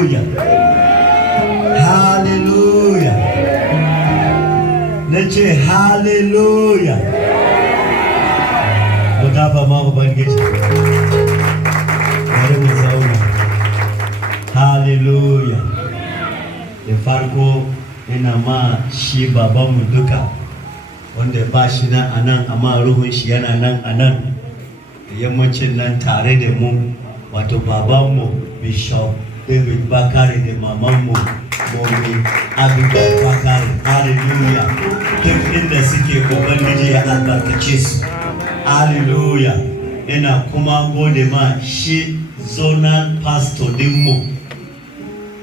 hallelujah, hallelujah. Nace hallelujah. Mutafa ma Ubangiji. Bari mu zauna. Hallelujah. Da farko ina ma shi babanmu duka wanda ba shi nan a nan amma ruhun shi yana nan a nan da yammacin nan tare da mu, wato babanmu Bishop David Bakari da mamanmu Mommy Abigail Bakari. Hallelujah. Duk inda suke Ubangiji ya albarkace su. Hallelujah. Ina kuma gode ma shi zonal pastor dinmu.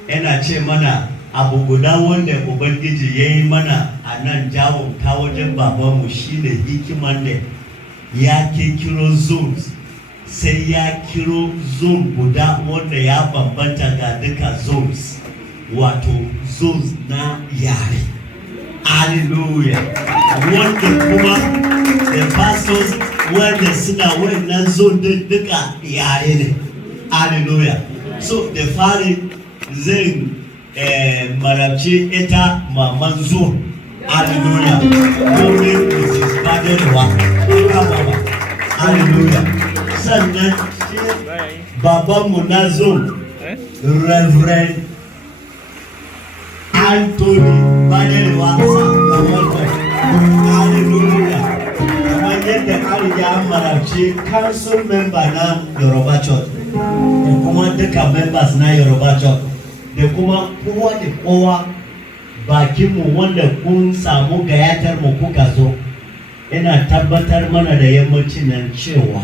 Ina ce mana abu guda wanda Ubangiji ya yi mana a nan JAWOM ta wajen babanmu shine hikiman da ya kiro zones, sai ya kiro zone guda wanda ya bambanta ga duka zones, wato zones na yare. Hallelujah. Wanda kuma the pastors wanda suna wannan zone din duka yare ne. Hallelujah. So the fari zai marabci ita maman zone. Hallelujah. Domin Mrs. Badewa. Hallelujah. Sannan babanmu na zone, Reverend Anthony Badewa. Hallelujah. Kamar yadda an ya marabci council member na Yoruba Church, da kuma duka members na Yoruba Church, da kuma kowa da kowa bakinmu wanda kun samu gayatar mu kuka zo. Ina tabbatar mana da yammacin nan cewa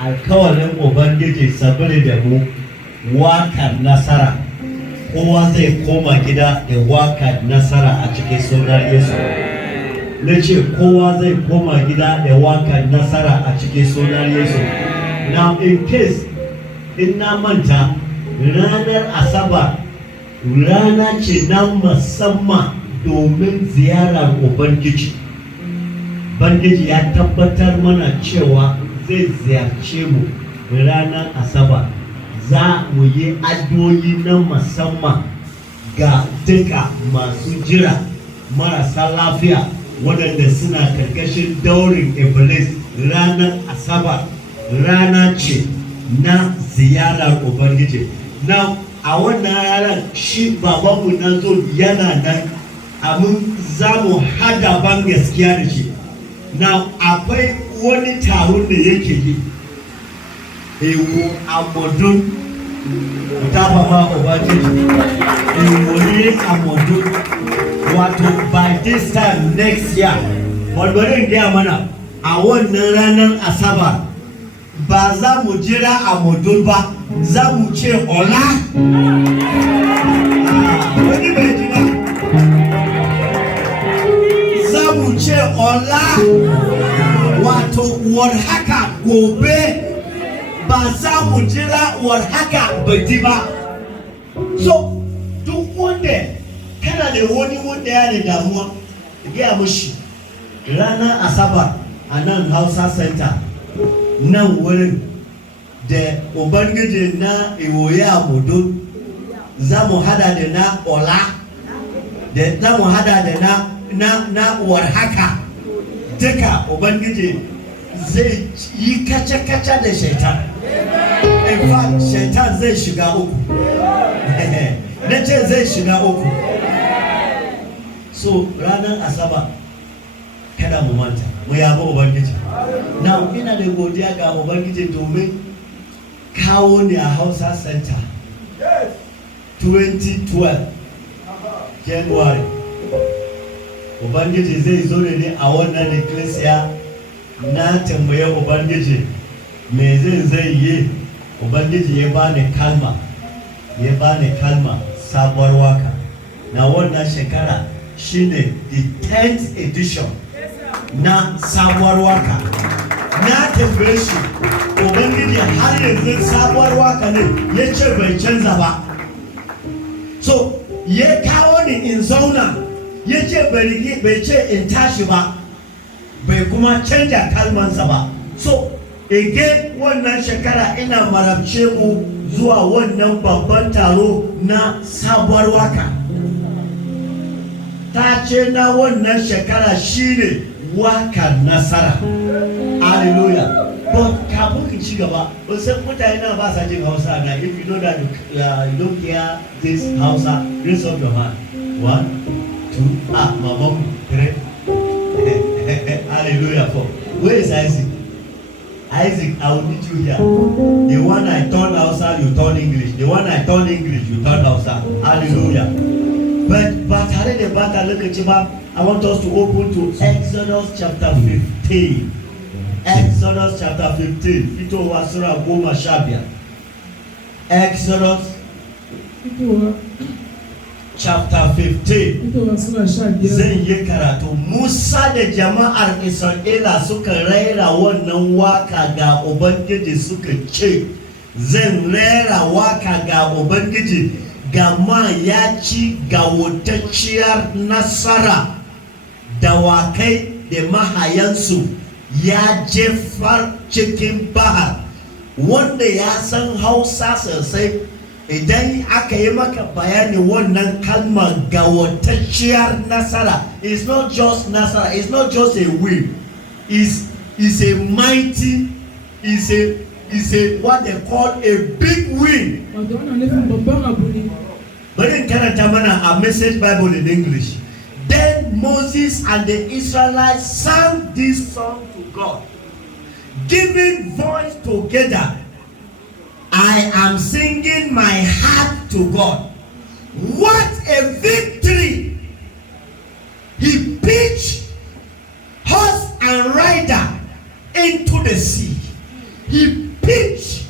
alkawarin Ubangiji sabili da mu wakar nasara, kowa zai koma gida da wakar nasara a cikin sunan Yesu. Na ce kowa zai koma gida da wakar nasara a cikin sunan Yesu. Now in case in na manta, ranar Asabar rana ce na musamman domin ziyarar Ubangiji. Ubangiji ya tabbatar mana cewa zai ziyarce mu ranar Asabar. Za mu yi addu'o'i na musamman ga duka masu jira, marasa lafiya waɗanda suna karkashin daurin Iblis. Ranar Asabar rana ce na ziyarar Ubangiji. Na a wannan ranar shi babanmu na zo yana nan, amin za mu hada ban gaskiya da shi. Na akwai wani taron da yake yi, ewu amodun, mutafa ma Ubangiji, ewu ne amodun, wato by this time next year. Wadwarin gaya mana a wannan ranar Asabar ba za mu jira amodun ba, za mu ce ola. Wani bai ji ba. Za mu ce ola, wato war haka gobe, ba za mu jira war haka bai ji ba. So duk wanda kana da wani wanda ya da damuwa, gaya mushi ranar Asabar a nan Hausa Center, nan wurin da Ubangiji na iwoye amudu, za mu hada da na ola, da za mu hada da na war haka. Duka Ubangiji zai yi kaca-kaca da shaitan. In fact, shaitan zai shiga uku. Na ce zai shiga uku. So ranar Asabar kada mu manta, mu yaba Ubangiji. Na ina da godiya ga Ubangiji domin kawo ni a Hausa Center 2012 January. Ubangiji zai zo da ni a wannan ecclesia. Na tambaye Ubangiji me zai yi. Ubangiji ya bani kalma, sabuwar waka. Na wannan shekara shine the 10th edition na sabuwar waka. Na tambaye shi, Ubangiji har yanzu sabuwar waka ne? Ya ce bai canza ba. So ya kawo ni in zauna, ya ce bai ce in tashi ba, bai kuma canja kalmansa ba. So again wannan shekara ina marabce mu zuwa wannan babban taro na sabuwar waka. Ta ce na wannan shekara shine Wakar Nasara. Hallelujah. But kafin ki ci gaba, wasu mutane na ba sa jin Hausa na. If you know that you don't hear this Hausa, raise up your hand. 1, 2, Mama, 3. Hallelujah. 4. Where is Isaac? Isaac, I will meet you here. The one I turn Hausa, you turn English. The one I turn English, you turn Hausa. Hallelujah. But I want us to open to Exodus chapter 15. Exodus chapter 15. Ito wa sura goma sha biyar. Exodus chapter 15. Zan yi karatu. Musa da jama'ar Isra'ila suka raira wannan waka ga Ubangiji suka ce, zan raira waka ga Ubangiji gama ya ci gawurtacciyar nasara dawakai da mahayansu ya jefar cikin bahar. Wanda ya san Hausa sosai, idan aka yi maka bayani wannan kalmar gawurtacciyar nasara, it's not just nasara, it's not just a win, it's a mighty, it's a what they call a big win. But in Canada, a message Bible in English. Then Moses and the Israelites sang this song to God, giving voice together. I am singing my heart to God. What a victory! He pitched horse and rider into the sea. He pitched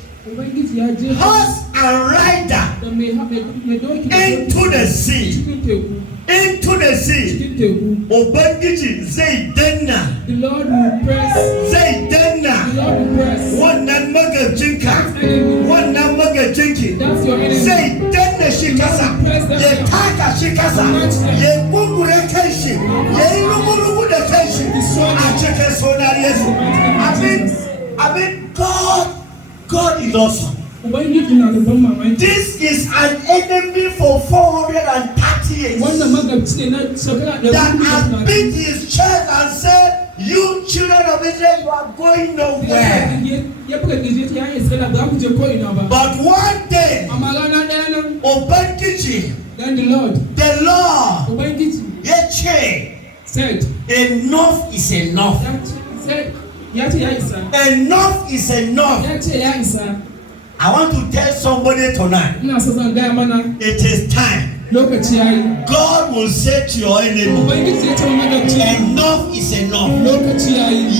horse and rider into the sea. Into the sea. Ubangiji zai danna. The Lord will press. Zai danna. The Lord will press. Wannan magajinka. Wannan magajinki. That's your enemy. Zai danna shi kasa. Ya taka shi kasa. Ya gungure kai shi. Ya yi rugu-rugu da kai shi. A cikin sunan Yesu. I mean, God is awesome. This is an enemy for 430 years that has beat his chest and said, you children of Israel, you are going nowhere. But one day, Ubangiji, then the Lord said, enough is enough. Enough is enough. I want to tell somebody tonight, it is time. God will say to your enemy, enough is enough.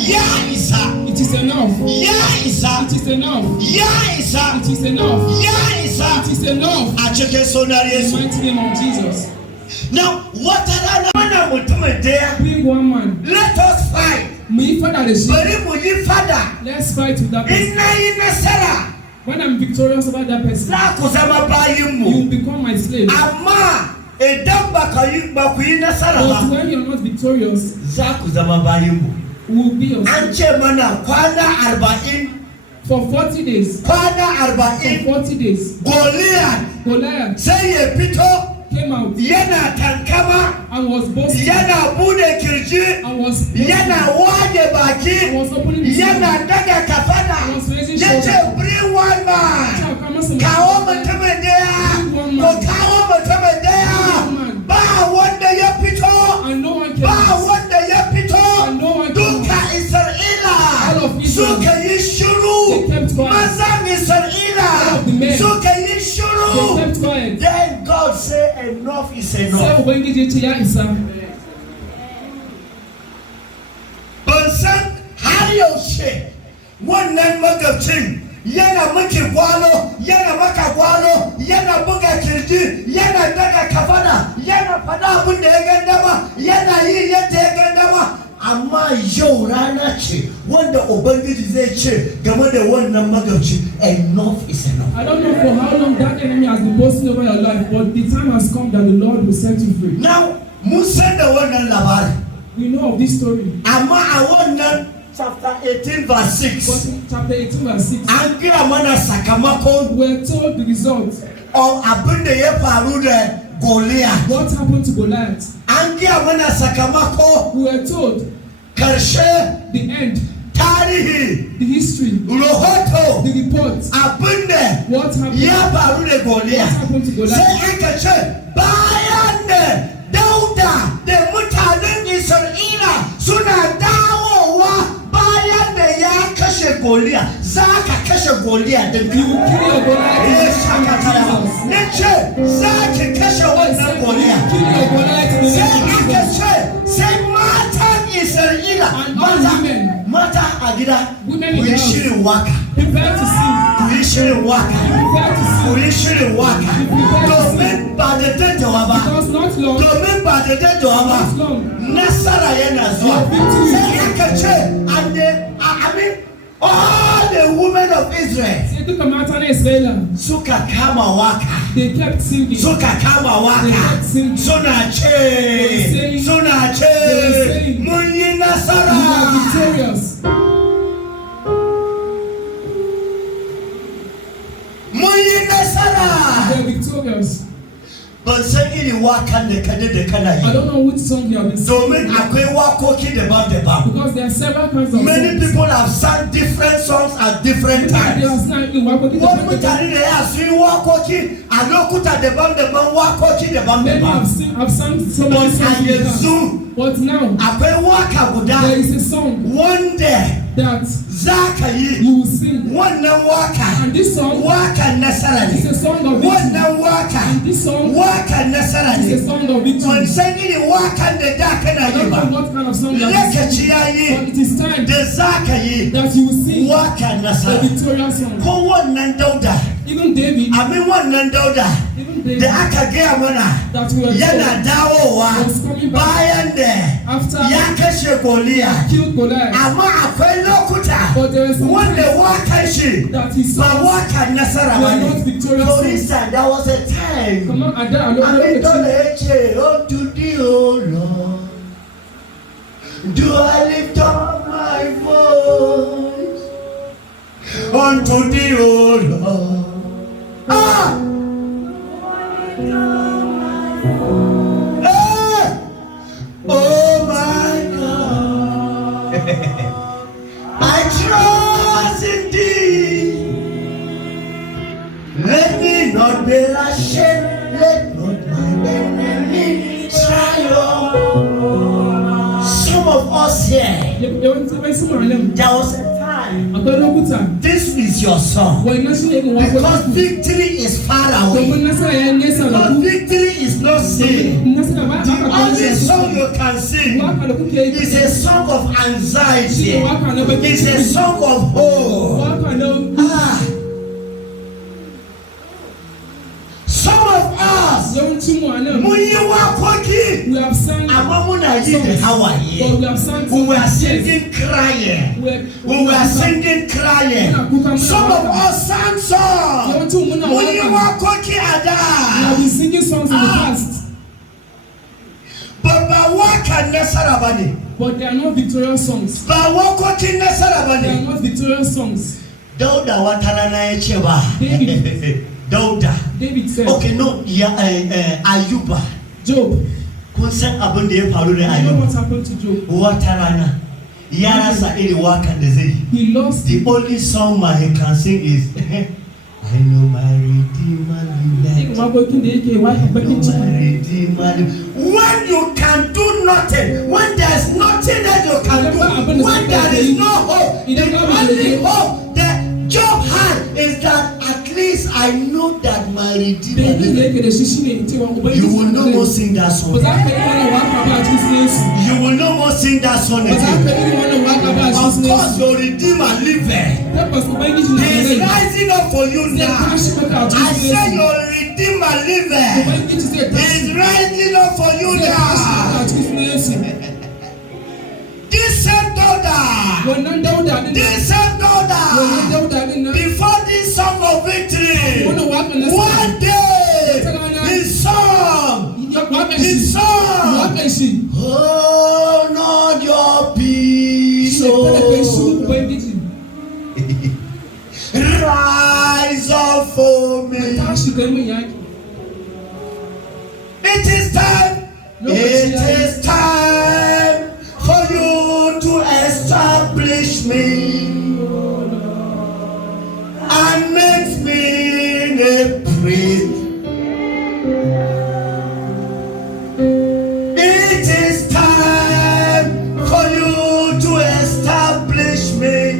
Yeah, Isa. It is enough. Yeah, Isa. It is enough. Yeah, Isa. It is enough. Yeah, Isa. It is enough. In the mighty name of Jesus. Now, what are being one man, let us fight. Let's fight with that person. When I'm victorious about that person, you will become my slave. But when you're not victorious, we will be your slave. For 40 days. For 40 days. Goliath came out and was boasting and was opening his mouth and was raising shoulders. Bring one man. And no one Then God said, enough is enough. Bansan har yaushe wannan magabcin yana miki gwalo, yana maka gwalo, yana buga kirji, yana daga kafada, yana fada abin da ya gandama, yana yi yadda ya gandama. Amma yau rana ce wanda Ubangiji zai ce game da wannan magabci, enough is enough. I don't know for how long that enemy has been boasting over your life, but the time has come that the Lord will set you free. Now, mun san da wannan labari. We know of this story. Amma a wannan chapter 18 verse 6. Chapter 18 verse 6. An gaya mana sakamakon. We're told the result. Of abin da ya faru da Goliath. What happened to Goliath? An gaya mana sakamako. We were told. Karshe. The end. Tarihi. The history. Rahoto. The report. Abin da what happened? Ya faru da Goliath. What happened to Goliath? Sai aka ce bayan da Dauda da mutanen Isra'ila suna dawowa bayan da ya kashe Goliath. Za ka kashe Goliath din. You will kill your Goliath. Nace za ki kashe wannan Goliath. Sai aka ce sai matan Isra'ila mata a gida ku yi shirin waka. Ku yi shirin waka. Ku yi shirin waka. Domin ba da daddawa ba. Domin ba da daddawa ba. Nasara yana zuwa. Sai aka ce all the women of Israel suka kama waka. Suka kama waka. Suna ce mun yi nasara. Mun yi nasara. Ban san irin wakan da kada da kana yi. I don't know which song you have been singing. Domin akwai wakoki daban-daban. Because there are several kinds of many songs. people have sung different songs at different times. Wani mutane da ya su yi wakoki a lokuta daban-daban, wakoki daban-daban. Many have sung so many songs. But now, akwai waka guda. There is a song. One day. That zaka yi. You will sing. Wannan waka. And this song. Waka nasara ne. It's a song of victory. Wannan waka. And this song. Waka nasara ne. It's a song of victory. Ban san irin wakan da da kana yi ba. I don't know what kind of song that is. Lokaci yayi. But it is time. Da zaka yi. That you will sing. Waka nasara. The victorious song. Ko wannan Dauda. Even David. Abin wannan Dauda. Even David. Da aka gaya mana. That we were yana dawowa. Bayan da. After. Ya kashe Goliath. Killed Goliath. Amma akwai lokuta. But there is some wanda wakan shi. That he saw. Ba wakan nasara ba ne. For instance, there was a time. Come on, Abin dole ya ce, oh to thee, oh Lord, do I lift up my voice unto thee, oh Lord. Ah! Oh my God, I trust in thee. Let me not be ashamed. Let not my enemy triumph. Some of us here, there was a time. This is your song. Because victory is far away. Because victory is not seen. The only song you can sing is a song of anxiety. It's a song of hope. Some of us, we have sung, we were singing crying. We were singing crying. Some of us sang songs. We have been singing songs in the past. But they are not victorious songs. They are not victorious songs. David said. Okay, no, Ayuba. Job. Kun san abin da ya faru da Ayuba. What happened to Job? Wata rana ya rasa irin wakan da zai. He lost. The only song he can sing is I know my Redeemer lives. When you can do nothing, when there's nothing that you can do, when there is no hope, the only hope that Job had is that at least I know that my Redeemer lives. You will no more sing that song. You will no more sing that song again. Of course, your Redeemer liveth. He is rising up for you now. I say your Redeemer liveth. He is rising up for you now. This same Dauda. This same Dauda. Before this song of victory, one day his song, oh, not your peace, oh, It is time for you to establish me and make me a priest. It is time for you to establish me.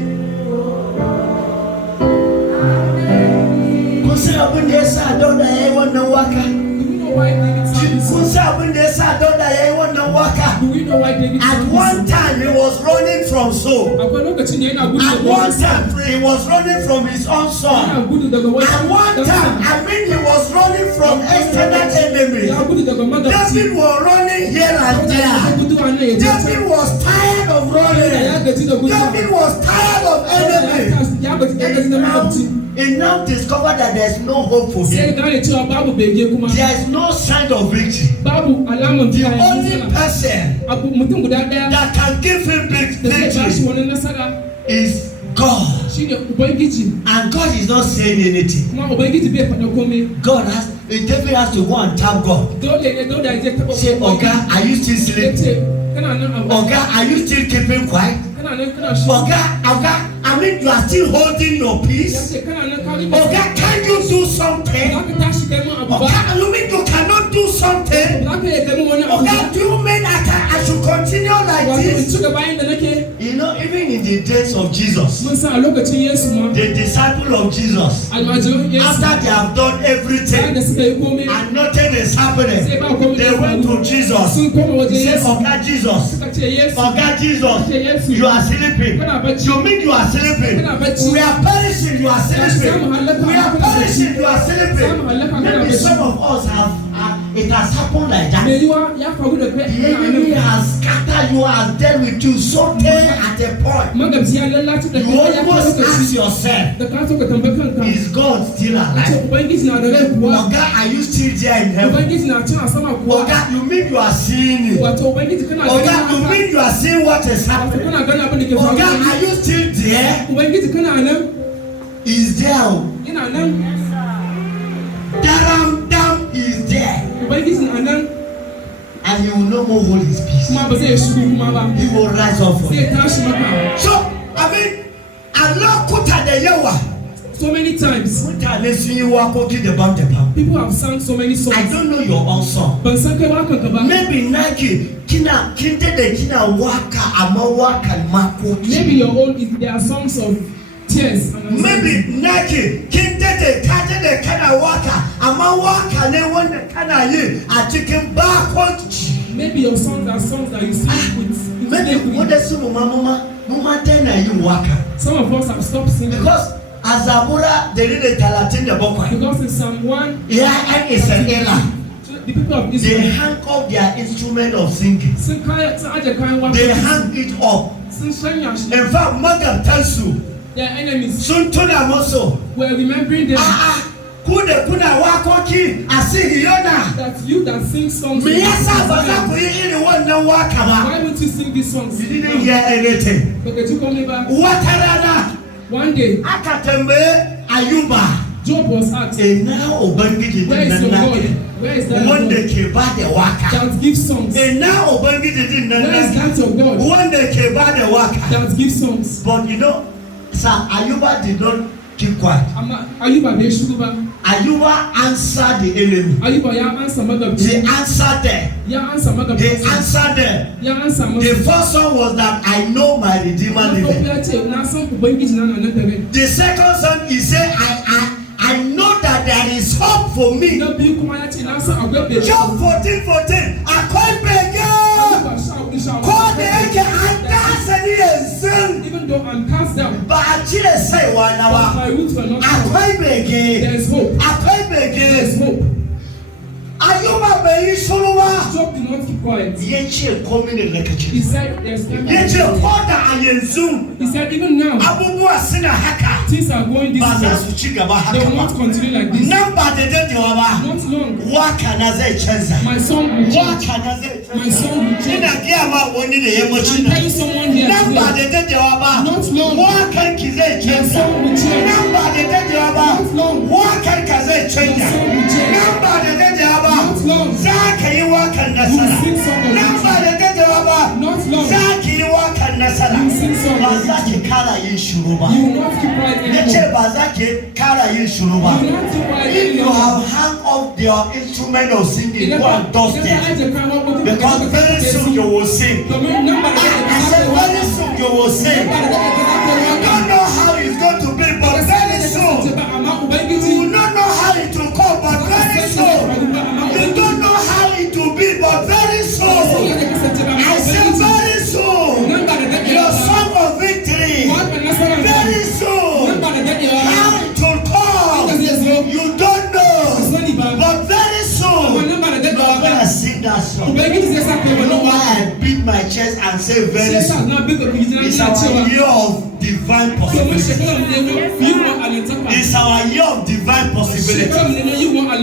Do we know why David at one time he was running from Saul. At one time he was running from his own son. At one time, he was running from external enemies. David was running here and there. David was tired of running. David was tired of enemies. He now discovered that there is no hope for him. There is no sign of victory. The only person that can give him victory is God. And God is not saying anything. David has to go and tap God. Say, Oga, are you still sleeping? Oga, are you still keeping quiet? Oga, I mean, you are still holding your peace. Oga, can you do something? Oga, you mean you cannot do something? Oga, do you mean I should continue like this? You know, even in the days of Jesus, the disciple of Jesus, after they have done everything and nothing is happening, they went to Jesus. They said, Oga Jesus, you are sleeping. You mean you are sleeping? We are perishing, you are sleeping. We are perishing, you are sleeping. Maybe some of us have, it has happened like that. The enemy has scattered you, has dealt with you so at a point. You almost ask yourself, is God still alive? Oga, are you still there in heaven? Oga, you mean you are seeing it? Oga, you mean you are seeing what is happening? Oga, are you still there? Is there? Daram is there. And he will no more hold his peace. He will rise up for you. So, I mean, Allah kuta de yawa. So many times, people have sung so many songs. I don't know your own song. Maybe Nike, maybe your own is there are songs of tears. Maybe Nike, maybe your songs are songs that you sing with. Maybe some of us have stopped singing because Azabura they read the Talatin the book. Because in Psalm 1, yeah, it's an error. The people of Israel, they hang up their instrument of singing. They hang it up. In fact, Magam Tansu, their enemies, Suntuna Moso, were remembering them. That you that sing songs. Why won't you sing these songs? You didn't hear anything. But you come back. One day, Ayuba, Job was asked, where is your God? Where is that God that gives songs? Where is that your God that gives songs? But you know, Sir Ayuba did not keep quiet. Ayuba answered the enemy. He answered them. He answered them. The first one was that I know my Redeemer living. The second son, he said, I know that there is hope for me. Job 14:14. I call even though I'm cast down, but I say my roots were not covered. There is hope. There is hope. Job did not keep quiet. He said there's he said even now things are going this way. They will not continue like this. Not long. My song will change. My song will change. I'm telling someone here today. Not long. My song will change. Not long. My song will change. Not long. You will sing shiru ba. Nace ba za ki kara yin shiru ba. If you have hung up your instrument of singing, go and dust it. Because very soon you will sing. I said very soon you will sing. You don't know how it's going to be, but very soon. You will not know how it will come, but very soon. You don't know how it will be, but very soon. I said very soon. Your song of victory. Very soon. How it will come. You don't know. But very soon. Lord, when I sing that song, you know why I beat my chest and say very soon? It's our year of divine possibility. It's our year of divine possibility.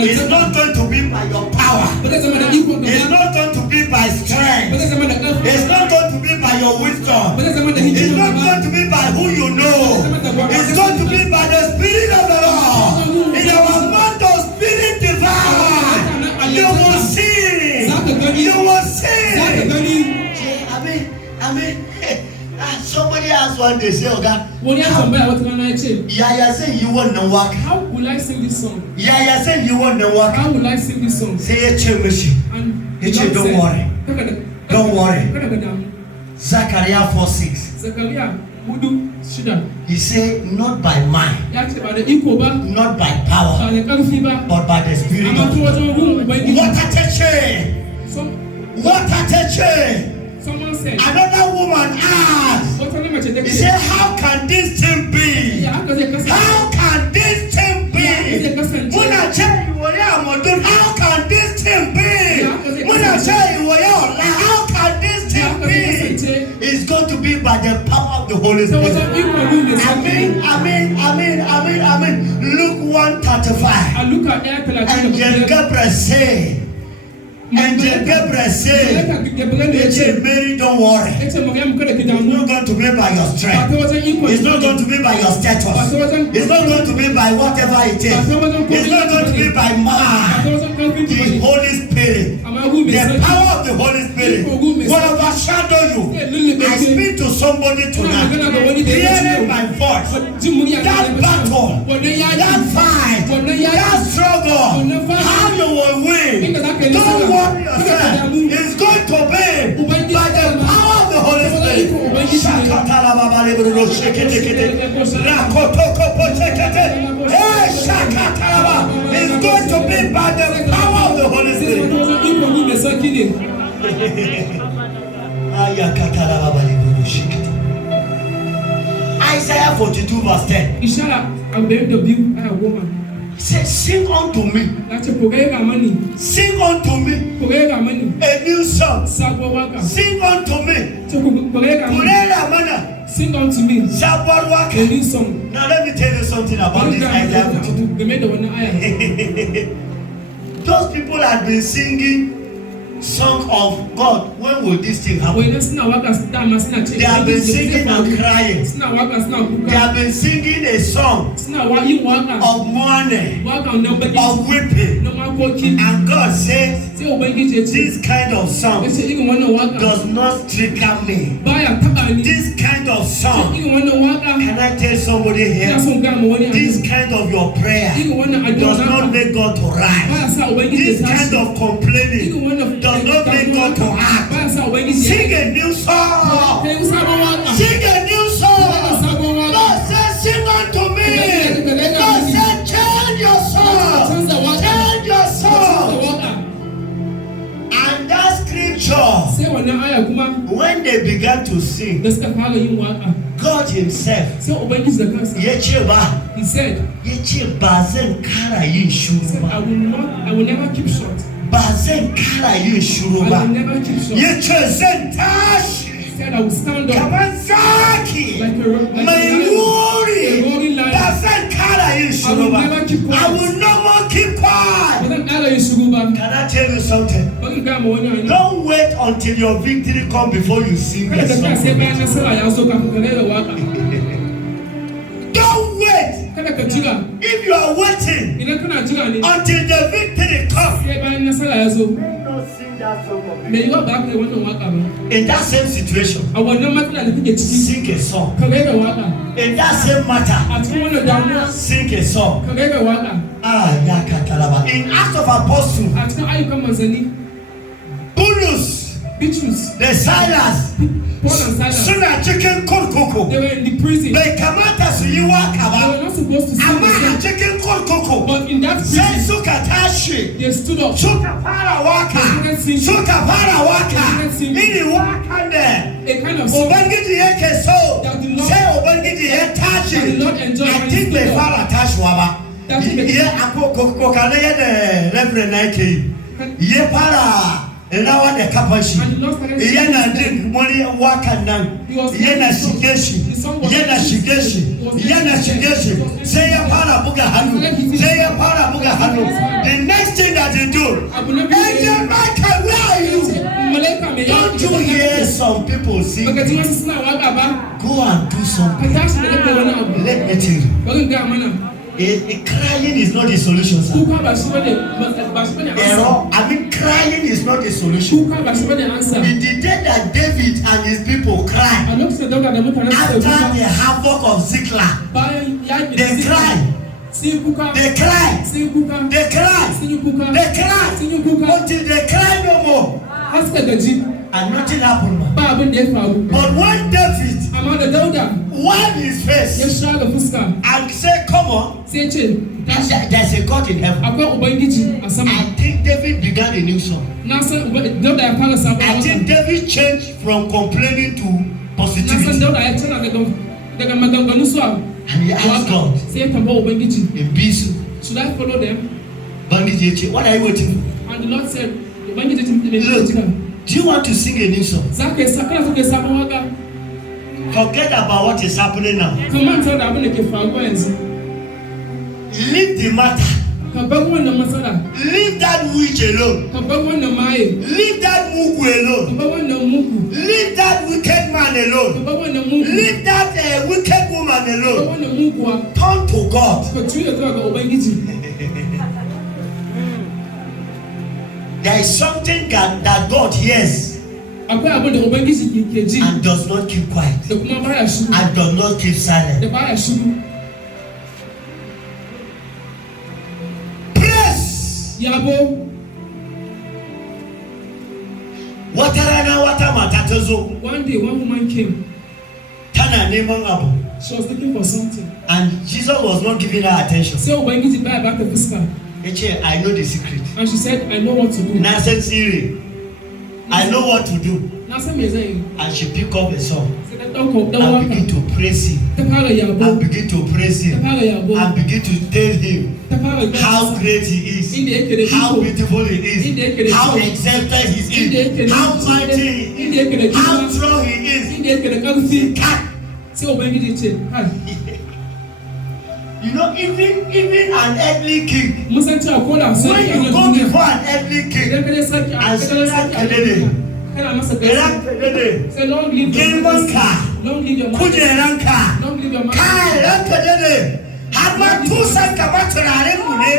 It's not going to be by your power. It's not going to be by strength. It's not going to be by your wisdom. It's not going to be by who you know. It's going to be by the Spirit of the Lord. In our month of Spirit divine, you will see. You will see. I mean, somebody asked one day, say, Oga, Yaya said you want to work. How will I sing this song? Yaya said you want to work. How will I sing this song? Say, don't worry. Don't worry. Zaria 4:6. He said, not by might, not by power, but by the Spirit of God. What a teaching! What a teaching! Someone said, another woman asked, he said, how can this thing be? How can this thing be? When I tell you what I'm doing, how can this thing be? When I tell you what you're like, how can this thing be? It's going to be by the power of the Holy Spirit. Amen. Luke 1:35. And Gabriel said, Mary, don't worry. It's not going to be by your strength. It's not going to be by your status. It's not going to be by whatever it is. It's not going to be by mind. The Holy Spirit, the power of the Holy Spirit will overshadow you. I speak to somebody tonight, hearing my voice. That battle, that fight, that struggle, how you will win. Don't worry yourself. It's going to be by the power of the Holy Spirit. It's going to be by the power of the Holy Spirit. Isaiah 42:10. Say, sing unto me. Sing unto me a new song. Sing unto me. Sing unto me Sabuwar Waƙa. a new song. Now let me tell you something about this Isaiah 42. Those people had been singing song of God. When will this thing happen? They have been singing and crying. They have been singing a song of mourning, of weeping. And God says, this kind of song does not trigger me. This kind of song, can I tell somebody here? This kind of your prayer does not make God to rise. This kind of complaining does not make God to act. Sing a new song. Sing a new song. God says, sing unto me. God said, change your song. Change your song. And that scripture, when they began to sing, God himself, he said, I will never keep short. Bazen kara yin shuru ba. Yace zan tashi. I will stand up kaman zaki mai wuri. Bazen kara yin shuru ba. I will no more keep quiet. Can I tell you something? Don't wait until your victory comes before you sing a song. Don't wait. If you are waiting until the victory comes ya zo. may not sing that song of Me it. yiwa ba ka yi wannan waka ba. In that same situation, A wannan matsala da kake ciki, sing a song. ka rera waka. In that same matter, A cikin wannan damuwa, sing a song. ka rera waka. Ya katalaba. In Acts of Apostles, A cikin ayyukan manzanni, Bulus, Bitrus, the Silas, Paul and Silas, suna cikin kurkuku. they were in the prison. Bai kamata su yi waka They ba, were not supposed to sing amma the a song. cikin kurkuku But in that sai prison, suka tashi, they stood up. suka fara waka, suka fara waka. Ini wakan da A kind of song Ubangiji yake so, sai Ubangiji ya tashi. I think bai fara tashiwa ba. Ya kokarin yadda Reverend na yake yi. Ya fara rawa da kafan shi. Yana jin wani wakan nan. Yana shige shi. Yana shige shi. Yana shige shi. Sai ya fara buga hannu. Sai ya fara buga hannu. The next thing that he do, Angel Michael, where are you? Don't you hear some people sing? Baka ji wasu suna waka ba, Go and do ka something. tashi da yadda wani abu. Let me tell you. Bari ga mana, Crying is not the solution, sir. kuka ba shi bane ansa. Error. I mean, crying is not the solution. Kuka ba shi bane ansa. In the day that David and his people A cried lokacin da Dauda da mutanen after suka kuka, the havoc of Ziklag, bayan yaƙi da they suka cried. sai kuka, They cried. sai kuka, They cried. sun yi kuka, They cried sun yi kuka, until they cried no more, har suka gaji, and nothing happened. Man. ba abin da ya faru. But when David Amma da Dauda wiped his ya face shaga fuska, and said, "Come on, sai ce, tashi, there's a God in heaven." akwai Ubangiji a sama. I think David began a new song. Na san Dauda ya fara sabon I think waka. David changed from complaining to Na san positivity. Dauda ya tana daga maganganu zuwa And he asked God, sai ya tambayi Ubangiji, in peace, should I follow them? Bangiji Eche, what are you waiting for? And the Lord said, Ubangiji ta mai jika, Do you want to sing a new song? za ka yi kana so ka yi sabon waka? Forget about what is happening now. Ka manta da abin da ke faruwa yanzu. Leave the matter. Ka bar wannan matsala. Leave that witch alone. Ka bar wannan maye. Leave that mugu Ka alone. bar wannan mugu. Leave that wicked man Ka alone. bar wannan mugu. Leave that wicked woman Ka bar alone. wannan muguwa. Turn to God. Ka juya zuwa ga Ubangiji. There is something that God hears Akwai abin da Ubangiji ke ji and does not keep quiet da kuma baya shiru. and does not keep silent. Da baya shiru. Praise. Yabo. Wata rana wata mata ta zo One day one woman came. tana neman abu She was looking for something. and Jesus was not giving her attention. Sai Ubangiji baya bata fuska. Eche, I know the secret. And she said, I know what to do. Na san sirri. I know what to do. Na san me zan yi. And she pick up a song Sai ta ɗauko ɗan and begin waka. to praise him. Ta fara yabo. And begin to praise Ta him. fara yabo. And begin to tell him Ta fara how gasa. great he is. Inda yake da How iko. beautiful he Inda yake is. da How kyau. exempted he Inda yake is. da How kyau. mighty Inda he yake da is. How girma. strong he is. Inda yake da ƙarfi. Cut. Sai Ubangiji ce, "Hai, You know, even an earthly king, mun san cewa ko da when sarki a you go duniya, before an earthly king, idan ka je sarki a and cikin say sarki a Kadede, duniya, kana masa Iran gaisa. Kadede, Say, long live your girman majesty. ka, Long live your majesty. kujeranka, Long live your majesty. kai ran Kadede, har ma tusan kamar turaren mu ne.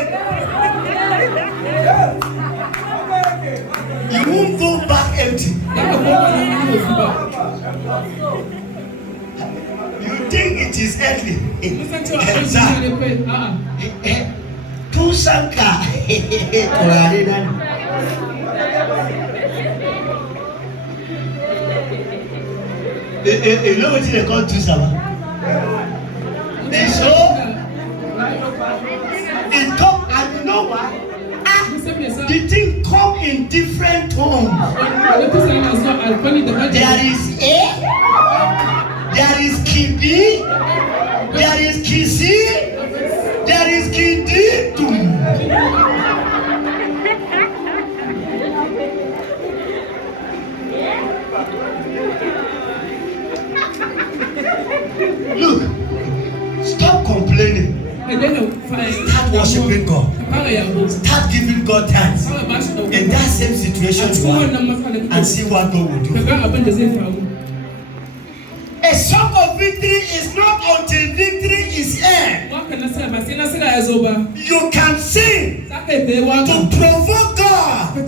You won't go back empty. Da ka koma nan wani wofi ba. You think it is earthly. Mun san cewa abin duniya ne kawai. A'a. Tusan ka, turare na ne. You know what they call tusa? So, it come and you know what? Mun san me yasa. The thing come in different tones. Wani tusa yana zuwa alfani daban-daban. There is A, there is Kidi, there is Kisi, there is Kidi. Look, stop complaining. Ka daina fara Start worshiping God. Ka fara yabo. Start giving God thanks. Fara ba shi ɗaukaka. In that same situation A you cikin are, wannan matsala da and kake see what God will ka do. ga abin da zai faru. A song of victory is not until victory is earned. Wakar nasara ba sai nasara ya zo ba. You can sing Za ka yi kai waka. to provoke God Ka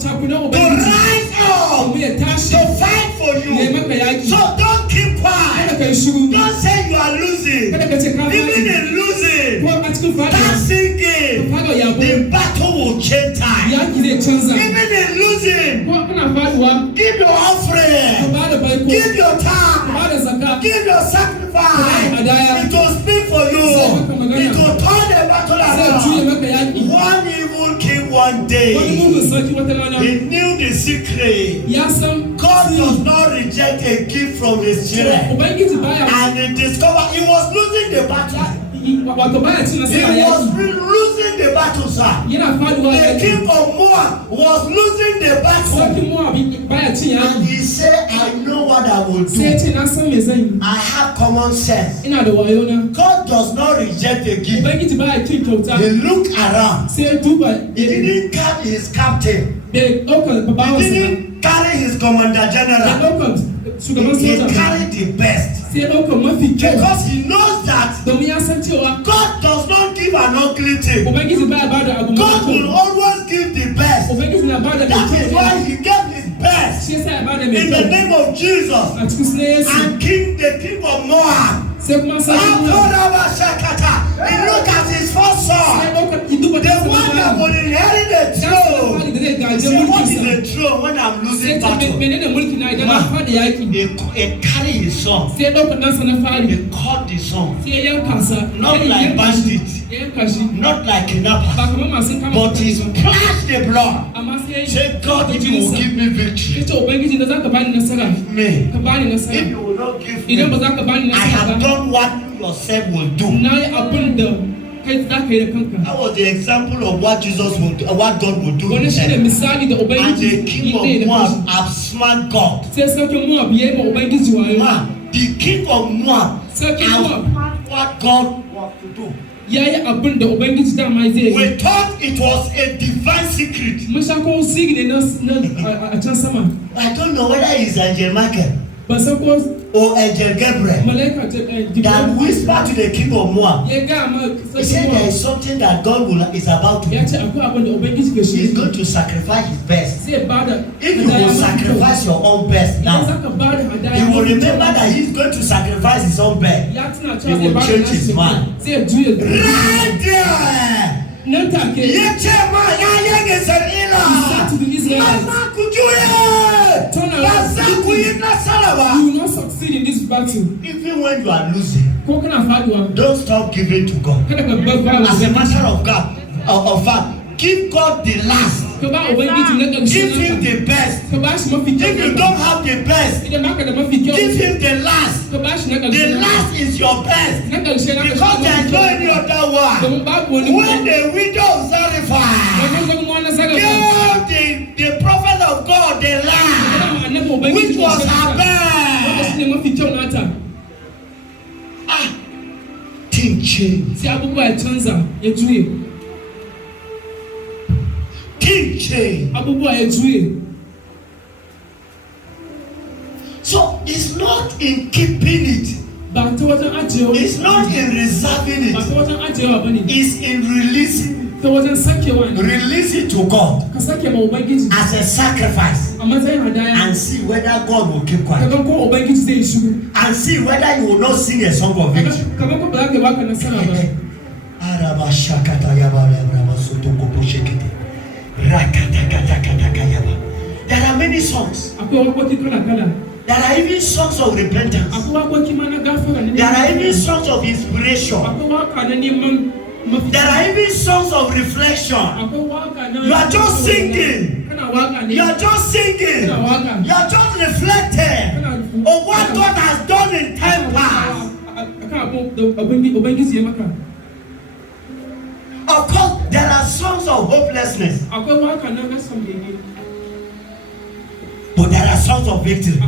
Don't say you are losing. Even in losing, start thinking the battle will change time. Even in losing, give your offering, give your time, give your sacrifice. It will speak for you. It will turn the battle around. One evil king one day, he knew the secret. God does not reject a gift from his children. And he discovered he was losing the battle. He was losing the battle, sir. The king of Moab was losing the battle. And he said, I know what I will do. I have common sense. God does not reject the gift. He looked around. He didn't carry his captain. He didn't carry his commander general. He carried the best. Because he knows that God does not give an ugly thing. God will always give the best. That is why he gave his best in the name of Jesus. And the king of Moab, he looked at his first son, the one that would inherit the throne. He said, what is the throne when I'm losing battle? He carried his son. He caught the son. Not like bandits, not like kidnappers, but he splashed the blood. Say, God, if you will give me victory, if you will not give me, I have done what yourself will do. That was the example of what Jesus will do, what God will do. And the king of Moab outsmart God. The king of Moab outsmart what God was to do. We thought it was a divine secret. I don't know whether it's Angel Michael or Angel Gabriel that whispered to the king of Moab. He said there is something that God is about to do. He's going to sacrifice his best. If you will sacrifice your own best now, he will remember that he's going to sacrifice his own best. He will change his mind. Right there! You will not succeed in this battle. Even when you are losing, don't stop giving to God. As a matter of fact, give God the last. Give him the best. If you don't have the best, give him the last. The last is your best. Because there is no any other one. When the widow of Zaria gave the prophet of God the land, which was her best. Things change. Things change. So it's not in keeping it. It's not in reserving it. It's in releasing it. Release it to God as a sacrifice and see whether God will keep quiet and see whether you will not sing a song of victory. There are many songs. There are even songs of repentance. There are even songs of inspiration. There are even songs of reflection. You are just singing. You are just singing. You are just reflecting on what God has done in time past. Of course, there are songs of hopelessness. But there are songs of victory.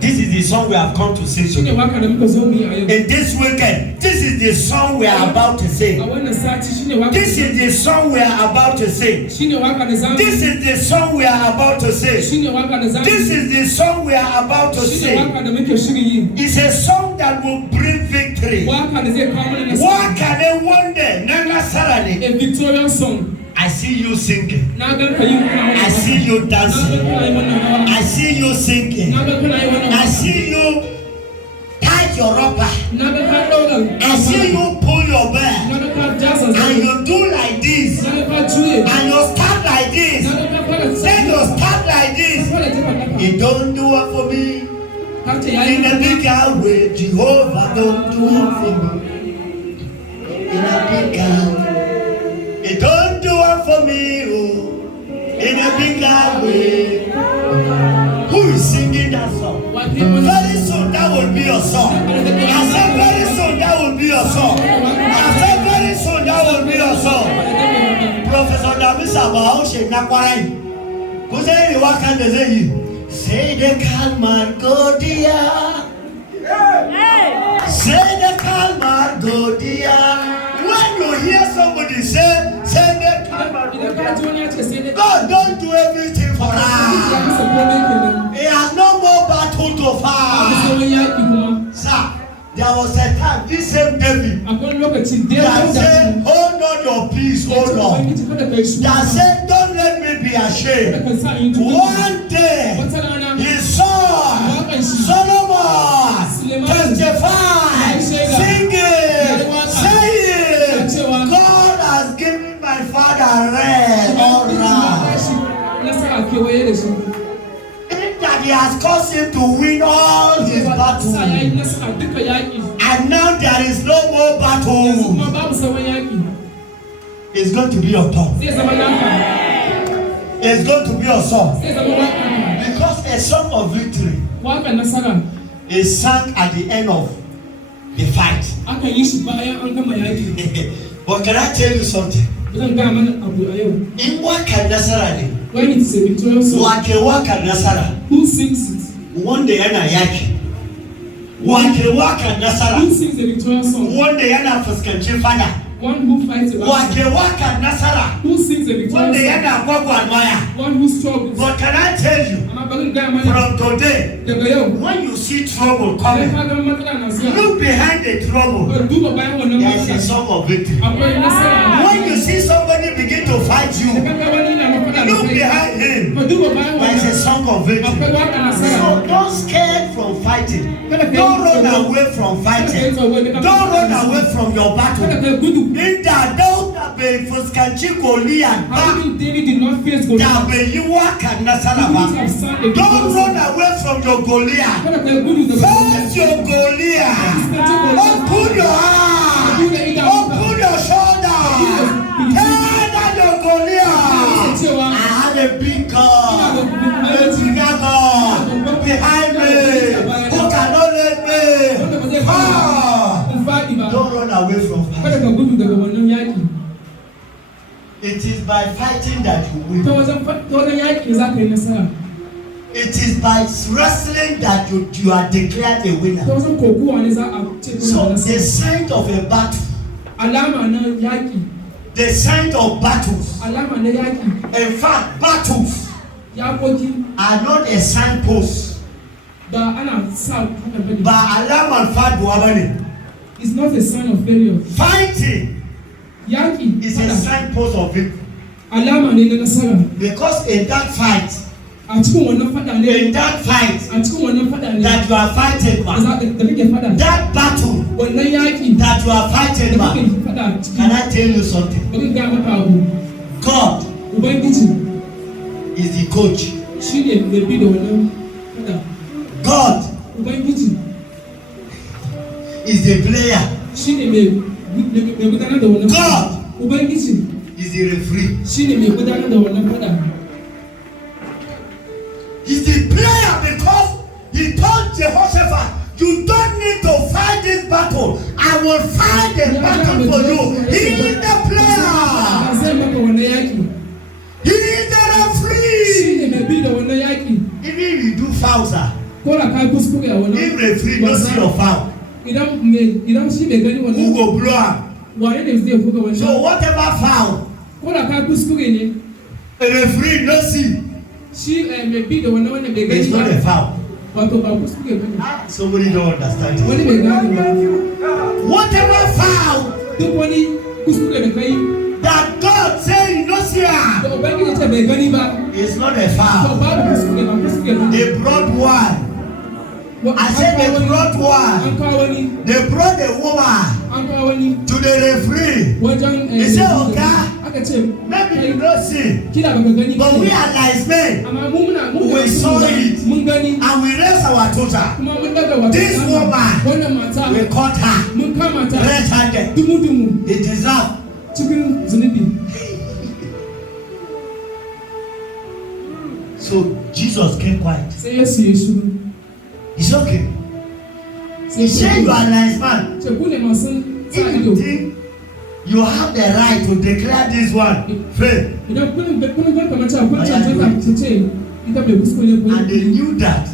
This is the song we have come to sing today. In this weekend, this is the song we are about to sing. This is the song we are about to sing. This is the song we are about to sing. This is the song we are about to sing. It's a song that will bring victory. Wakar Nasara. A victorious song. I see you singing. I see you dancing. I see you singing. I see you your rubber. Na be ka dole. I see you pull your bag. Na be ka jasa. And you do like this. Na be ka juye. And you start like this. Na be ka fara. Then you start like this. He don't do it for me. In a bigger way, Jehovah don't do it for me. In a bigger way. He don't do it for me. Oh. In a bigger way. Who is singing that song? Very soon that will be your song. I said very soon that will be your song. I said very soon that will be your song. Professor Damisa Bahaushe Nakwarai. Who say the Wakar Nasara? Say the Kalmar go dear. Say the Kalmar go dear. When you hear somebody say the Kalmar go dear, God don't do everything for us. He has no more battle to fight. Sir, there was a time, this same David, that said, hold on your peace, hold on. That said, don't let me be ashamed. One day, his son, Solomon, testified, singing, saying, God has given my father rest, all right. That he has caused him to win all his battles. And now there is no more battle. It's going to be your turn. It's going to be your song. Because a song of victory is sung at the end of the fight. But can I tell you something? In Wakar Nasara, Wakar Nasara, who sings it? One day yana yaki. Wakar Nasara, who sings the victorious song? One day yana fuskanci fada. One who fights the battle. Wakar Nasara, who sings the victorious song? One day yana gwagwarmaya. One who struggles. But can I tell you, from today, when you see trouble coming, look behind the trouble. There is a song of victory. When you see somebody begin to fight you, look behind him. There is a song of victory. So don't scare from fighting. Don't run away from fighting. Don't run away from your battle. In that don't be fuskanci Goliath. David did not face Goliath. Don't run away from your Goliath. Face your Goliath. Open your heart. Open your shoulder. Tell that your Goliath. I have a big God. A bigger God behind me. Who cannot let me? Don't run away from fighting. It is by fighting that you win. It is by wrestling that you are declared a winner. So the sign of a battle, the sign of battles, in fact battles are not a signpost. It's not a sign of failure. Fighting is a signpost of victory. Because in that fight, that you are fighting back, that battle that you are fighting back, can I tell you something? God is the coach. God is the player. God is the referee. He's the player because he told Jehoshaphat, you don't need to fight this battle. I will fight the battle for you. He is the player. He is the referee. Even if you do fouls, if referee don't see your foul, who go blow up? So whatever foul, a referee no see. It's not a foul. Somebody don't understand it. Whatever foul that God say you no see her, it's not a foul. They brought one I said they brought one. They brought the woman to the referee. He said, okay, maybe you don't see, but we are like men. We saw it and we raised our total. This woman, we caught her red-handed. It deserved. So Jesus kept quiet. It's okay. He said you are a nice man. If you think you have the right to declare this one faith, and they knew that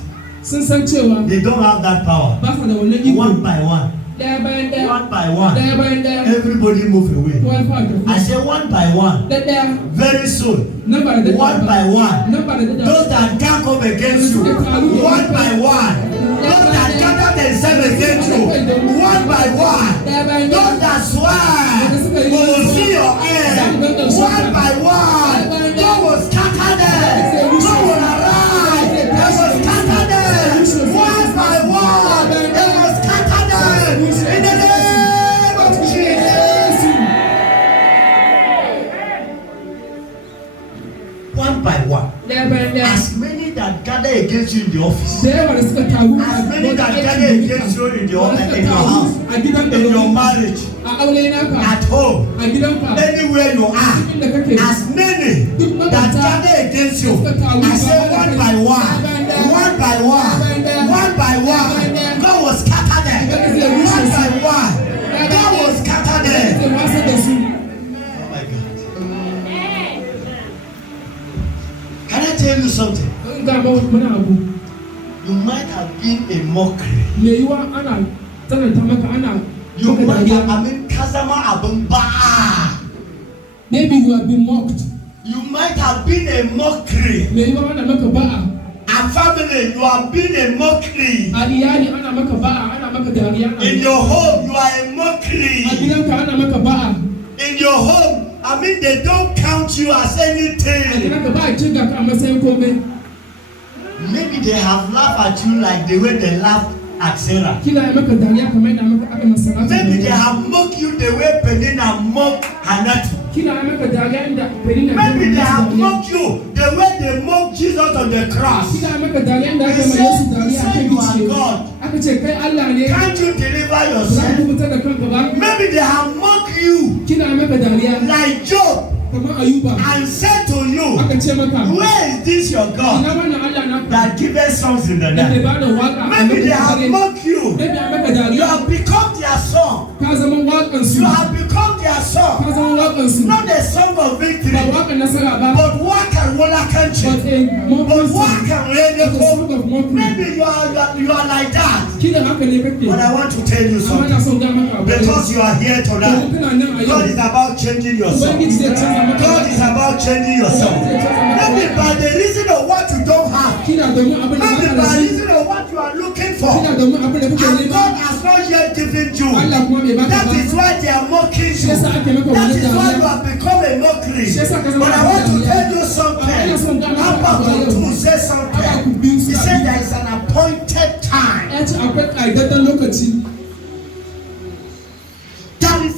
they don't have that power. One by one. One by one, everybody move away. I say one by one. Very soon, one by one, those that can't come against you, one by one. Those that gather themselves against you, one by one. Those that swear we will see your end, one by one. God will scatter them. God will arise. They will scatter them. One by one, they will scatter them. In the name of Jesus. One by one. As many that gather against you in the office, as many that gather against you in your house, in your marriage, at home, anywhere you are, as many that gather against you, I say one by one, one by one, one by one, God will scatter them. One by one, God will scatter them. Oh my God. Can I tell you something? You might have been a mockery. You might have, Kazama Abumba. Maybe you have been mocked. You might have been a mockery. A family, you have been a mockery. In your home, you are a mockery. In your home, they don't count you as anything. Maybe they have laughed at you like the way they laughed at Sarah. Maybe they have mocked you the way Penina mocked Hannah. Maybe they have mocked you the way they mocked Jesus on the cross. He said you are God. Can't you deliver yourself? Maybe they have mocked you like Job and said to you, where is this your God that giveth songs in the night? Maybe they have mocked you. You have become their song. You have become their song. Not a song of victory, but Wakar Country. But Wakar Radio. Maybe you are like that. But I want to tell you something. Because you are here tonight, God is about changing your song. God is about changing your song. Maybe by the reason of what you don't have. Maybe by the reason of what you are looking for. And God has not yet given you. That is why they are mocking you. That is why you have become a mockery. But I want to tell you something. Habakkuk 2 says something. He said there is an appointed time. There is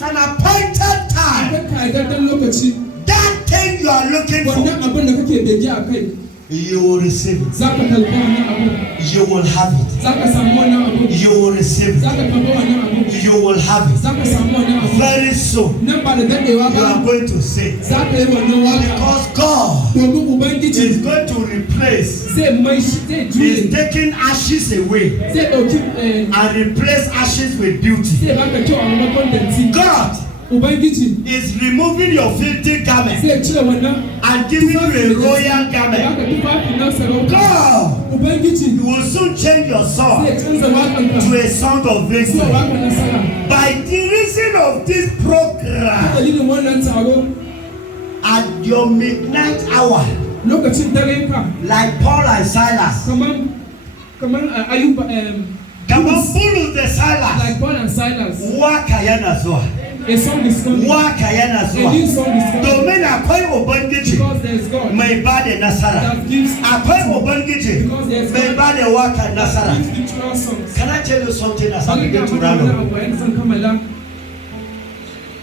an appointed time. That thing you are looking for, you will receive it. You will have it. You will receive it. You will have it. Very soon, you are going to say, because God is going to replace, He's taking ashes away and replace ashes with beauty. God is removing your filthy garment and giving you a royal garment. God will soon change your song to a song of victory. By the reason of this program, at your midnight hour, like Paul and Silas, come on, follow the Silas. Like Paul and Silas. Wakar Nasara. A song is coming. Waka yana A zuwa. new song is coming. Domin akwai Ubangiji Because there is God. mai ba da nasara. That gives. Akwai Ubangiji Because there is mai God. ba da Wakar Nasara. That gives victorious songs. Can I tell you something as I Only begin God to will run know on? when some come along.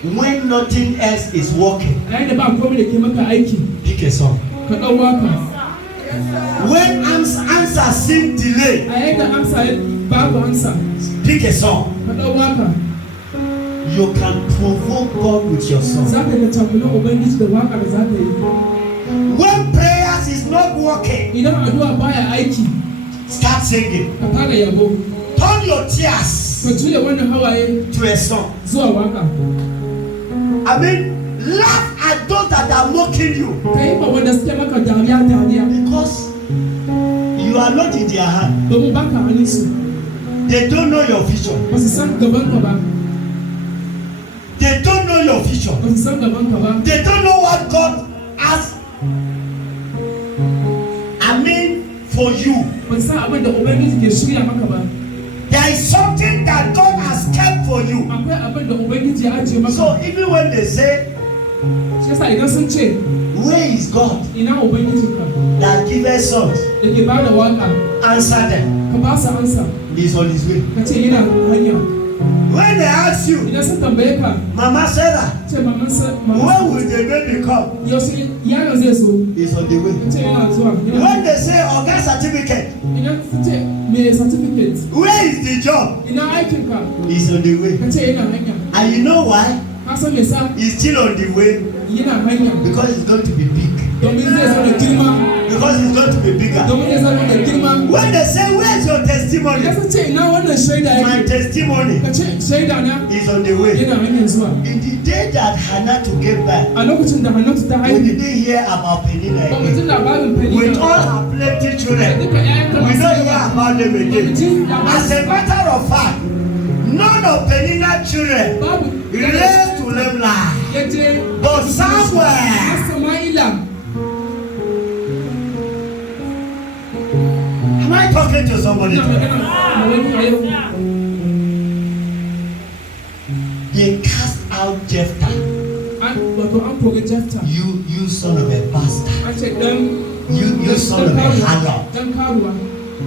When nothing else is working, A yayin da ba komai da ke maka aiki, pick a song. ka ɗau waka. When answer seem delayed, A yayin da amsa babu amsa, pick a song. ka ɗau waka. You can provoke God with your song. Za ka yi tambulin Ubangiji da waka da za ka yi. When prayers is not working, Idan addu'a baya aiki, start singing. ka fara yabo. Turn your tears Ka juya wannan hawaye to a song. zuwa waka. I mean, laugh at those that are mocking you Ka yi ma wanda suke maka dariya because you are not in their hand. domin baka hannun su. They don't know your vision. Ba su san gaban ka ba. They don't know your vision. Ba su san gaban ka ba. They don't know what God has. I mean, for you. Ba su san abin da Ubangiji ke shirya maka ba. There is something that God has kept for you. Akwai abin da Ubangiji ya ajiye maka. So even when they say, Shi yasa idan sun ce, where is God ina Ubangijinka that giveth songs? da ke ba da waka, Answer them. ka ba su ansa. He's on his way. Ka ce yana hanya. When they ask you, Idan sun tambaye ka, Mama Sarah, ce maman when will the baby come? yaushe yaron zai zo. He's on the way. Ka ce yana zuwa. When they say Oga certificate, Idan sun ce me certificate, where is the job? ina aikinka. He's on the way. Ka ce yana hanya. And you know why? Ka san me sa He's still on the way yana hanya. because it's going to be big. Domin zai zo da girma. Because it's going to be bigger. Domin zai zo da girma. When they say, where's your testimony? Idan sun ce ina wannan shaida My yake. testimony Ka ce shaida na is on the way. yana hanyar zuwa. In the day that Hannah to get back, A lokacin da Hannatu ta we haihu, didn't hear about Penina ba mu ji again. labarin With all Penina. her plenty children, Duka ƴaƴanta we masu don't hear yawa. about them Ba mu again. ji labarin As a matter of fact, none of Penina children babu. raised to Lemla. Ya je But somewhere, Sama'ila. am I talking to somebody Ina today? magana ma wani a yau. They cast out Jephthah. Wato an kori Jefta. You son of a bastard. An ce dan You son of a harlot. dan karuwa.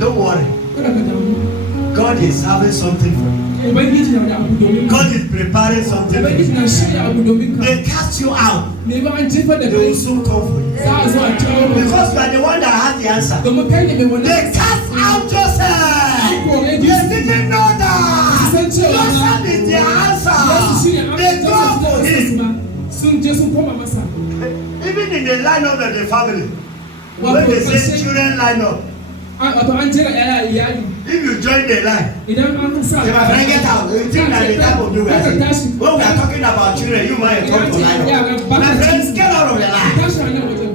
Don't worry. Kada ka damu. God is having something for you. Ubangiji na da abu domin ka. God is preparing something for Ubangiji you. na shirya abu domin ka. They cast you out. Me ba an jefa da They kai. will soon come for you. Za a zo a jawo. Because you are the one that has the answer. Domin kai ne mai wannan. They cast out Joseph. Kore They Yesu. didn't know that. Sun ce wa Joseph is their Yesu answer. shine They an go Joseph for da him. Yesu ma. Sun je sun koma masa. Even in the lineup of the family, when Wato they say ƙarshe. children lineup, Wato an jera ƴaƴa iyali. if you join the line, Idan an sa. say my friend get out. You think that the type of you we are saying. When we are talking about children, you might come to lineup. My friends, get out of the line. Tashi a nan wajen.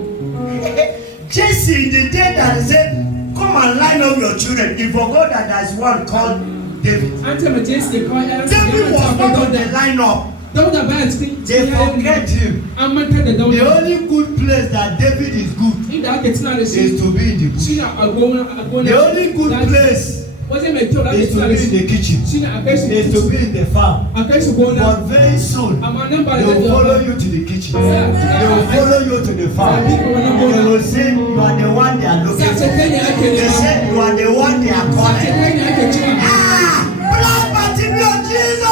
Jesse, the day that he said, come and line up your children, he forgot that there's one called David. An ce ma Jesse ya kawo ƴaƴansa. David was not on the lineup. Dauda baya cikin They forget him. an mantar da The Dauda. only good place that David is good Inda ake tuna da shi is to be in the bush. shine a gona. The only good place waje mai kyau da ake is to tuna be da in shi the kitchen. shine a kai shi Is to be in the farm. a kai shi gona. But very soon, Amma nan ba they da will dadewa follow ba. you to the kitchen. Sai a They will follow you to the farm. They will say you are the one they are Sai looking a ce for. kai ne ake They nema. say you are the one they are Sai a ce calling. kai ne ake cewa. Blood Bartimaeus, Jesus!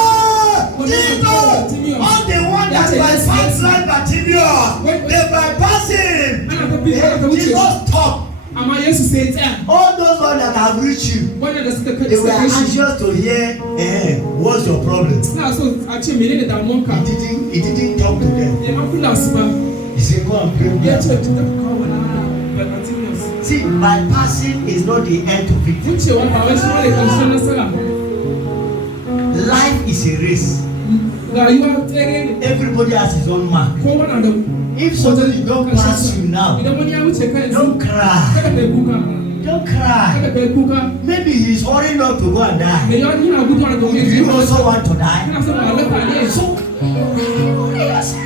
All the one that bypass blind Bartimaeus, they bypass him. Ana ta bi ana ta wuce. Jesus stop. Amma Yesu sai ya tsaya. All those ones that have reached you, Wanda suka they were kai shi. anxious to hear, what's your problem? Suna so a ce menene damuwanka. He didn't talk to them. An kula su ba. He said, go and pray. Ya ce ta kawo wani Bartimaeus. See, bypassing is not the end of it. Wucewa ba wai shi ne ƙarshen nasara. Life is a race. Rayuwa tsere ne. Everybody has his own mark. Kowa na da. If somebody don't pass you now, Idan wani ya wuce kai yanzu. don't cry. Kada kai kuka. Don't cry. Kada kai kuka. Maybe he's hurrying up to go and Da die. yawa yana guduwa da domin Do you also want to die? kana son halaka ne. So,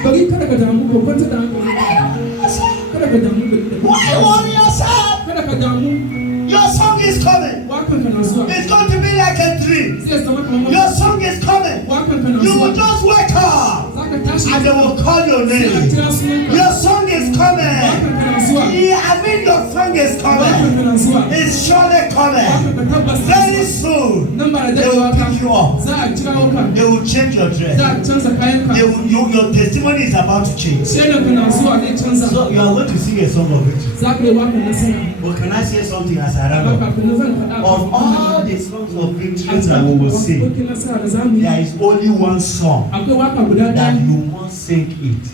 Bari kada ka damu ko kwanta da hankali. Kada ka damu da. why worry yourself? Kada ka damu. Your song is coming. It's going to be like a dream. Your song is coming. You will just wake up and they will call your name. Your song is coming. Yeah, I mean your song is coming. It's surely coming. Very soon, they will pick you up. They will change your dress. Your testimony is about to change. So you are going to sing a song of victory. But can I say something as I wrap up? Of all the songs of victory that we will sing, there is only one song that you must sing it.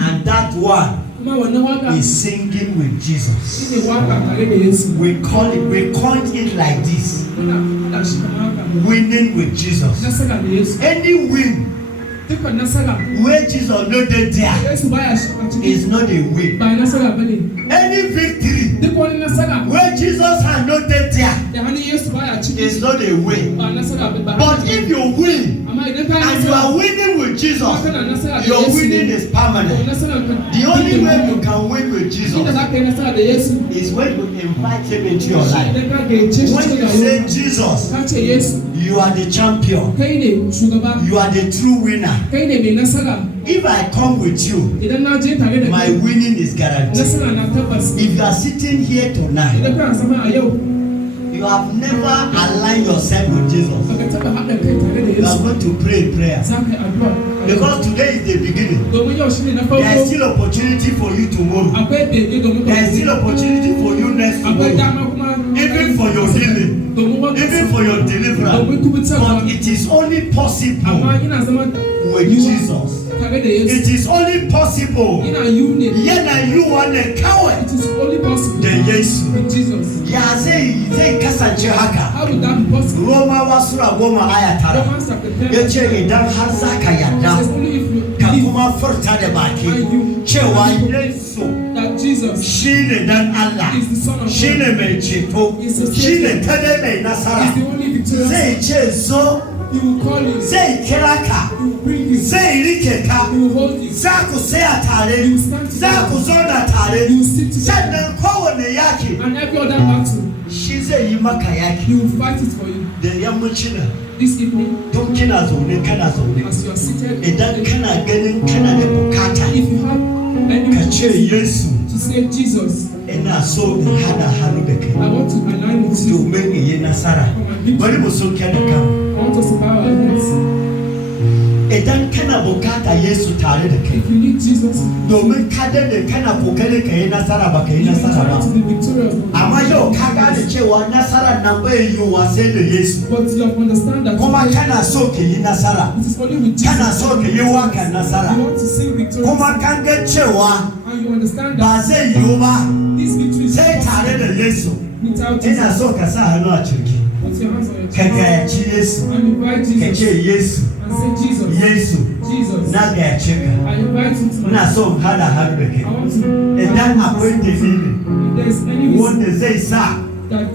And that one is singing with Jesus. We coin it like this: winning with Jesus. Any win where Jesus no dey there is not a win. Any victory where Jesus had no dey there is not a win. But if you win and you are winning with Jesus, your winning is permanent. The only way you can win with Jesus is when you invite him into your life. When you say, Jesus, you are the champion, you are the true winner. If I come with you, my winning is guaranteed. If you are sitting here tonight, you have never aligned yourself with Jesus, you are going to pray prayers. Because today is the beginning. There is still opportunity for you tomorrow. There is still opportunity for you next tomorrow. Even for your healing, even for your deliverance. But it is only possible with Jesus. It is only possible. Yena you are the coward. It is only possible the yes with Jesus. Ya zai kasance haka. How would that be possible? Romawa sura 10 aya 9. Yace idan har zaka yarda ka kuma furta da baki cewa Yesu shine dan Allah, shine mai ceto, shine kadai mai nasara. Zai ce zo, zai kira ka, zai rike ka, za ku tsaya tare, za ku zauna tare, sannan kowane yaki shi zai yi maka yaki. Da yammacin this evening, don kina zaune kana zaune, idan kana ganin kana da bukata, ka ce Yesu, to say Jesus, ina so in hada hannu da kai I want to align with you domin in yi nasara. Bari mu soke da kan. I want us to bow our heads. Idan kana bukata Yesu tare da kai, If you need Jesus, domin ka dade kana kokari ka yi nasara ba ka yi you nasara try ba. to be victorious. Amma yau ka gane cewa nasarar nan bai yiwuwa sai da Yesu. But you have understand that Kuma today, kana so ka yi nasara, it is only with Jesus. kana so ka yi wakan nasara. You want to sing victorious. Kuma kan ga cewa And you understand ba that zai yiwu ba this victory is sai tare da Yesu. without Ina Jesus. so ka sa hannu a cirki, Put your hands on your ka chest gayaci Yesu, and invite ka Jesus ce Yesu, and say, Jesus, Yesu, Jesus, na gayace ka. I invite you to Ina so in hada hannu da I kai. want to. Idan akwai dalili If there is any reason wanda zai sa that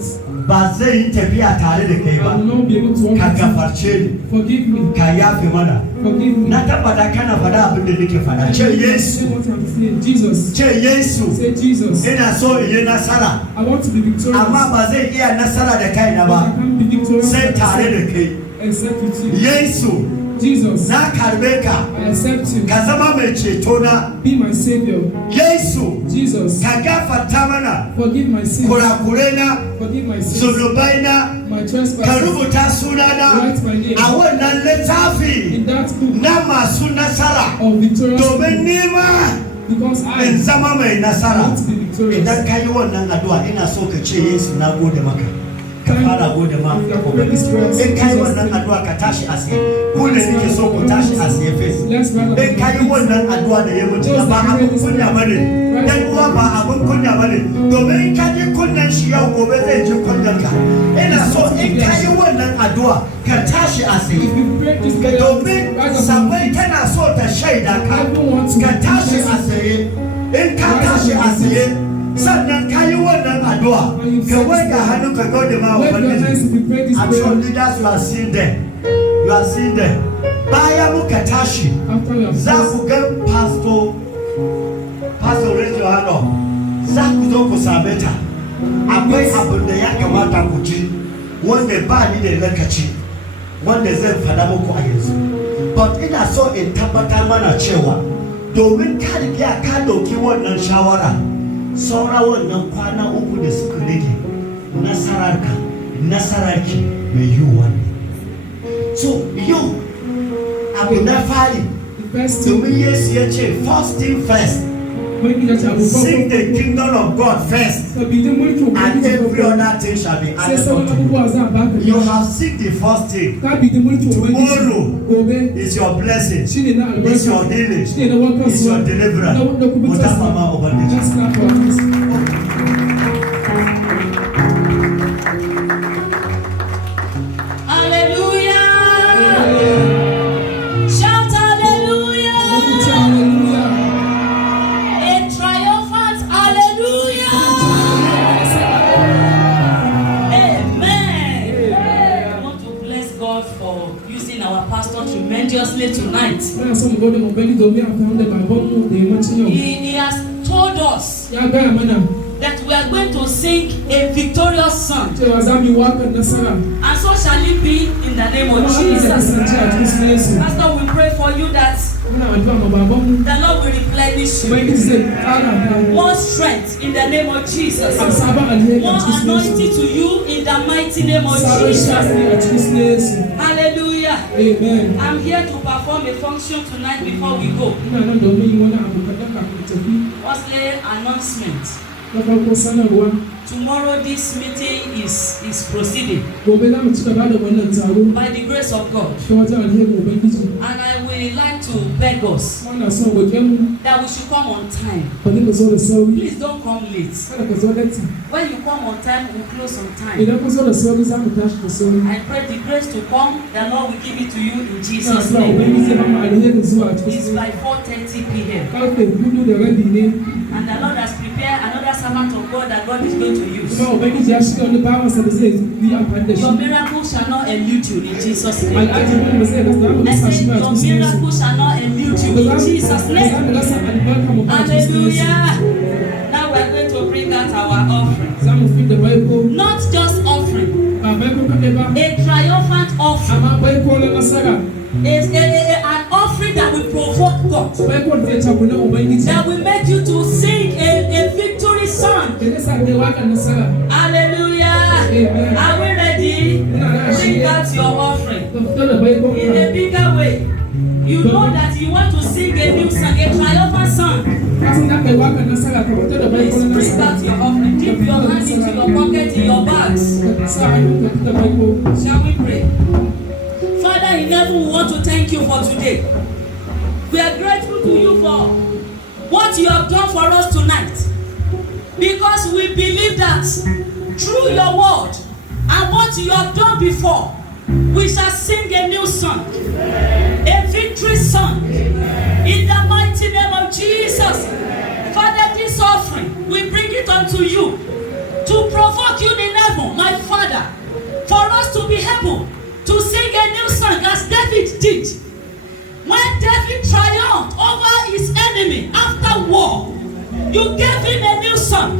ba zai yi tafiya tare da kai I ba, will not be able to walk ka with you, gafarce ni, forgive me, ka yafe mana. forgive me. Na tabbata kana faɗa abin da nake faɗa. Ce Say Yesu, what I'm saying. Jesus, ce Yesu, say Jesus, ina so in yi nasara, I want to be victorious. amma ba zai iya nasara da kaina But I ba, can't be victorious sai tare da kai. except with you. Yesu, Jesus, na karbe ka, I accept you. ka zama mai ceto na. Be my savior. Yesu, Jesus, ka gafarta mana forgive my sins. kurakurai na, Forgive my sins. zunubai na, My ka trespasses. rubuta sunana Write my name a wannan littafi in that book na masu nasara, of victorious domin people. nima Because in I zama mai nasara. want to be victorious. Idan ka yi wannan addu'a ina so ka ce Yesu na gode maka, ka fara gode ma. In ka yi wannan addu'a ka tashi a tsaye, ku ne nake so ku tashi a tsaye face. Let's rise up. In ka yi wannan addu'a da ya mutu ba abin kunya bane, dan uwa ba abin kunya bane, domin in ka ji kunnan shi yau gobe zai ji kunnan ka. Ina so in ka yi wannan addu'a ka tashi a tsaye, If you pray this prayer, domin rise up. sabai tana so ta shaida I ka, don't want to ka tashi a tsaye. In ka tashi a tsaye, sannan ka yi wannan addu'a, ka waiga hannu ka gode ma Wave your hands Ubangiji. if you pray this I'm sure prayer. leaders you are seeing them. You are seeing them. Bayan muka tashi, After you have za ku ga pastor raise your hand up. Za ku zo ku same ta. akwai abin da ya kamata ku ji wanda ba ni da lokaci wanda zan fada muku a yanzu, but ina so in tabbatar mana cewa domin ka riga ka dauki wannan shawara, saura wannan kwana uku da suka rage nasararki mai yiwuwa ne. So yau abu na fari domin Yesu ya ce first thing first, seek the kingdom of God first, and every other thing shall be added unto you. You have seek the first thing. Tomorrow is your blessing, is your healing, is your deliverance. Without Mama over the tonight. He has told us that we are going to sing a victorious song, and so shall it be in the name of Jesus. Pastor, we pray for you that the Lord will replenish you more strength in the name of Jesus, more anointing to you in the mighty name of Jesus. Hallelujah. Amen. I'm here to perform a function tonight before we go. Firstly, announcement. Tomorrow this meeting is proceeding by the grace of God, and I would like to beg us that we should come on time. Please don't come late. When you come on time, we will close on time. I pray the grace to come, the Lord will give it to you in Jesus' name. It's by 4:30 p.m. and the Lord has prepared another servant of God that God is going to use. Your miracle shall not elude you in Jesus' name. I said, your miracle shall not elude you in Jesus' name. Hallelujah. Now we are going to bring out our offering. Not just offering, a triumphant offering. An offering that will provoke God, that will make you to sing a victory song. Hallelujah. Amen. Are we ready? Bring out your offering in a bigger way. You know that you want to sing a new song, a triumphant song. Please bring out your offering. Dip your hand into your pocket, in your bags. Shall we pray? Father in heaven, we want to thank you for today. We are grateful to you for what you have done for us tonight, because we believe that through your word and what you have done before, we shall sing a new song, a victory song, in the mighty name of Jesus. Father, this offering, we bring it unto you to provoke you in heaven, my Father, for us to be able to sing a new song as David did. When David triumphed over his enemy after war, you gave him a new song.